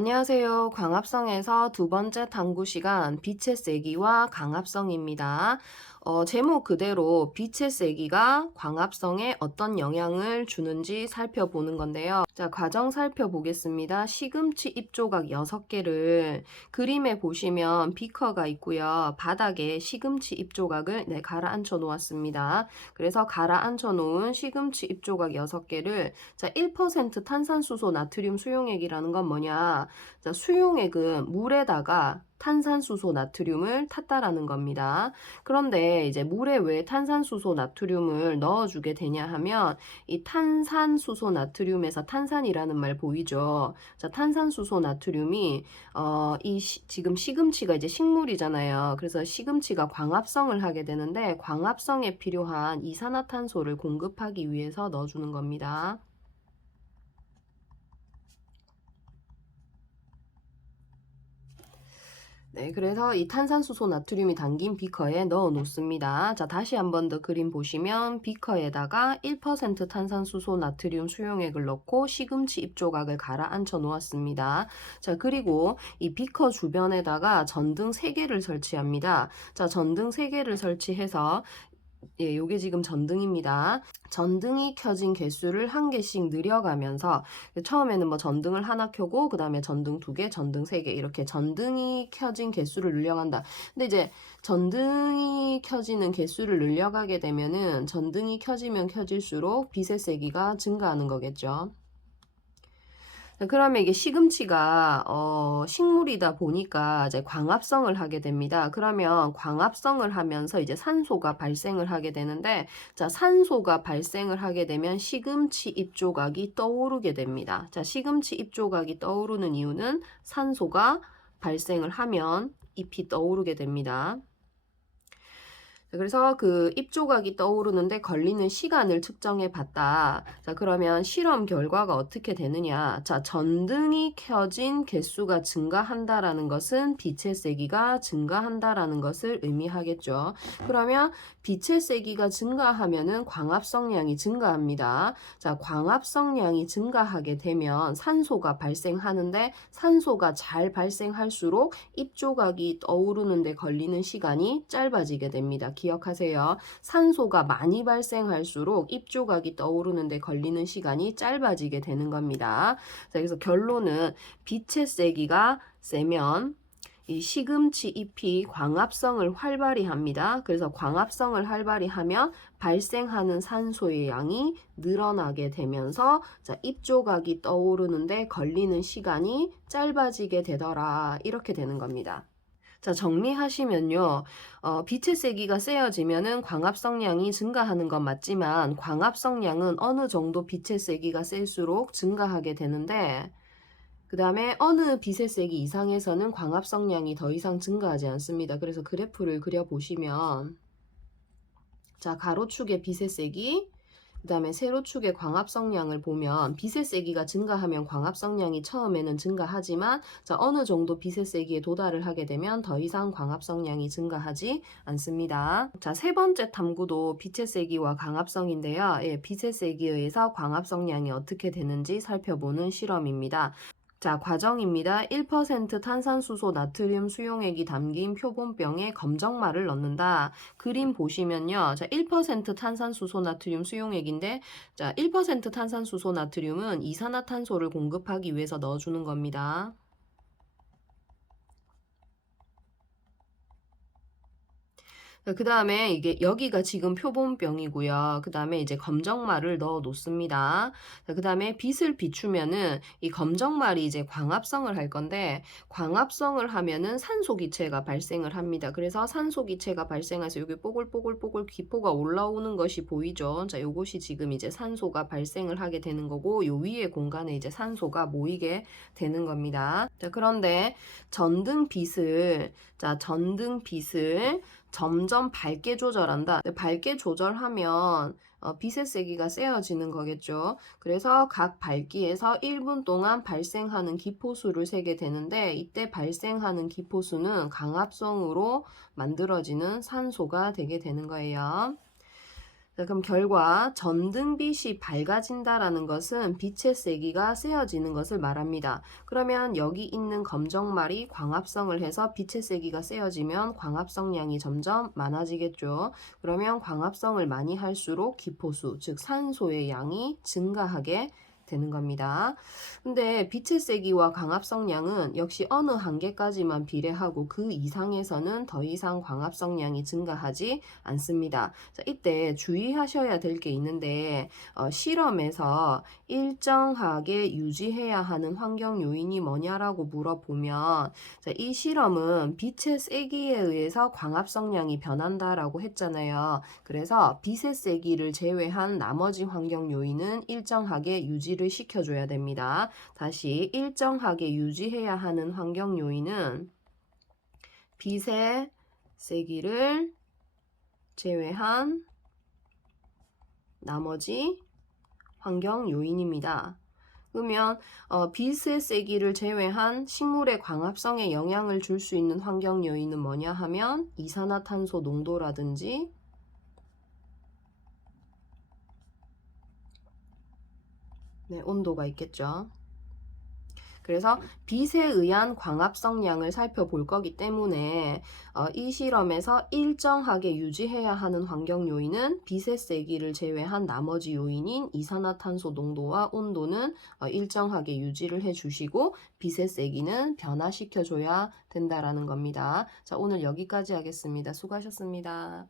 안녕하세요. 광합성에서 두 번째 탐구 시간 빛의 세기와 광합성입니다. 제목 그대로 빛의 세기가 광합성에 어떤 영향을 주는지 살펴보는 건데요. 자, 과정 살펴보겠습니다. 시금치 잎조각 6개를 그림에 보시면 비커가 있고요. 바닥에 시금치 잎조각을 가라앉혀 놓았습니다. 그래서 가라앉혀 놓은 시금치 잎조각 6개를 자, 1% 탄산수소 나트륨 수용액이라는 건 뭐냐? 자, 수용액은 물에다가 탄산수소 나트륨을 탔다라는 겁니다. 그런데 이제 물에 왜 탄산수소 나트륨을 넣어주게 되냐 하면 이 탄산수소 나트륨에서 탄산이라는 말 보이죠? 자, 탄산수소 나트륨이 지금 시금치가 이제 식물이잖아요. 그래서 시금치가 광합성을 하게 되는데 광합성에 필요한 이산화탄소를 공급하기 위해서 넣어주는 겁니다. 네, 그래서 이 탄산수소 나트륨이 담긴 비커에 넣어 놓습니다. 자, 다시 한 번 더 그림 보시면 비커에다가 1% 탄산수소 나트륨 수용액을 넣고 시금치 잎조각을 가라앉혀 놓았습니다. 자, 그리고 이 비커 주변에다가 전등 3개를 설치합니다. 자, 전등 3개를 설치해서 요게 지금 전등입니다. 전등이 켜진 개수를 한 개씩 늘려가면서 처음에는 뭐 전등을 하나 켜고 그 다음에 전등 2개, 전등 3개 이렇게 전등이 켜진 개수를 늘려간다. 근데 이제 전등이 켜지는 개수를 늘려가게 되면은 전등이 켜지면 켜질수록 빛의 세기가 증가하는 거겠죠. 그러면 이게 시금치가 식물이다 보니까 이제 광합성을 하게 됩니다. 그러면 광합성을 하면서 이제 산소가 발생을 하게 되는데, 자, 산소가 발생을 하게 되면 시금치 잎조각이 떠오르게 됩니다. 자, 시금치 잎조각이 떠오르는 이유는 산소가 발생을 하면 잎이 떠오르게 됩니다. 그래서 그 잎조각이 떠오르는데 걸리는 시간을 측정해 봤다. 자, 그러면 실험 결과가 어떻게 되느냐? 자, 전등이 켜진 개수가 증가한다라는 것은 빛의 세기가 증가한다라는 것을 의미하겠죠. 그러면 빛의 세기가 증가하면은 광합성량이 증가합니다. 자, 광합성량이 증가하게 되면 산소가 발생하는데 산소가 잘 발생할수록 잎조각이 떠오르는데 걸리는 시간이 짧아지게 됩니다. 기억하세요. 산소가 많이 발생할수록 잎조각이 떠오르는데 걸리는 시간이 짧아지게 되는 겁니다. 자, 그래서 결론은 빛의 세기가 세면 이 시금치 잎이 광합성을 활발히 합니다. 그래서 광합성을 활발히 하면 발생하는 산소의 양이 늘어나게 되면서 자, 잎조각이 떠오르는데 걸리는 시간이 짧아지게 되더라. 이렇게 되는 겁니다. 자, 정리하시면요. 빛의 세기가 세어지면은 광합성량이 증가하는 건 맞지만 광합성량은 어느 정도 빛의 세기가 셀수록 증가하게 되는데 그 다음에 어느 빛의 세기 이상에서는 광합성량이 더 이상 증가하지 않습니다. 그래서 그래프를 그려보시면 자, 가로축의 빛의 세기 그 다음에 세로축의 광합성량을 보면 빛의 세기가 증가하면 광합성량이 처음에는 증가하지만 자, 어느 정도 빛의 세기에 도달을 하게 되면 더 이상 광합성량이 증가하지 않습니다. 자, 세 번째 탐구도 빛의 세기와 광합성인데요. 예, 빛의 세기에 의해서 광합성량이 어떻게 되는지 살펴보는 실험입니다. 자, 과정입니다. 1% 탄산수소 나트륨 수용액이 담긴 표본병에 검정말을 넣는다. 그림 보시면요. 자, 1% 탄산수소 나트륨 수용액인데, 자, 1% 탄산수소 나트륨은 이산화탄소를 공급하기 위해서 넣어주는 겁니다. 그 다음에 이게 여기가 지금 표본병이고요. 그 다음에 이제 검정말을 넣어 놓습니다. 그 다음에 빛을 비추면은 이 검정말이 이제 광합성을 할 건데 광합성을 하면은 산소 기체가 발생을 합니다. 그래서 산소 기체가 발생해서 여기 뽀글뽀글뽀글 기포가 올라오는 것이 보이죠. 자, 요것이 지금 이제 산소가 발생을 하게 되는 거고 요 위에 공간에 이제 산소가 모이게 되는 겁니다. 자, 그런데 전등빛을 점점 밝게 조절한다. 밝게 조절하면 빛의 세기가 세어지는 거겠죠. 그래서 각 밝기에서 1분 동안 발생하는 기포수를 세게 되는데 이때 발생하는 기포수는 광합성으로 만들어지는 산소가 되게 되는 거예요. 자, 그럼 결과 전등빛이 밝아진다라는 것은 빛의 세기가 세어지는 것을 말합니다. 그러면 여기 있는 검정말이 광합성을 해서 빛의 세기가 세어지면 광합성량이 점점 많아지겠죠. 그러면 광합성을 많이 할수록 기포수, 즉 산소의 양이 증가하게 되는 겁니다. 근데 빛의 세기와 광합성량은 역시 어느 한계까지만 비례하고 그 이상에서는 더 이상 광합성량이 증가하지 않습니다. 자, 이때 주의하셔야 될 게 있는데 실험에서 일정하게 유지해야 하는 환경 요인이 뭐냐라고 물어보면 자, 이 실험은 빛의 세기에 의해서 광합성량이 변한다라고 했잖아요. 그래서 빛의 세기를 제외한 나머지 환경 요인은 일정하게 유지를 시켜줘야 됩니다. 다시 일정하게 유지해야 하는 환경 요인은 빛의 세기를 제외한 나머지 환경 요인입니다. 그러면 빛의 세기를 제외한 식물의 광합성에 영향을 줄 수 있는 환경 요인은 뭐냐 하면 이산화탄소 농도라든지 온도가 있겠죠. 그래서 빛에 의한 광합성량을 살펴볼 거기 때문에 이 실험에서 일정하게 유지해야 하는 환경 요인은 빛의 세기를 제외한 나머지 요인인 이산화탄소 농도와 온도는 일정하게 유지를 해주시고 빛의 세기는 변화시켜줘야 된다라는 겁니다. 자, 오늘 여기까지 하겠습니다. 수고하셨습니다.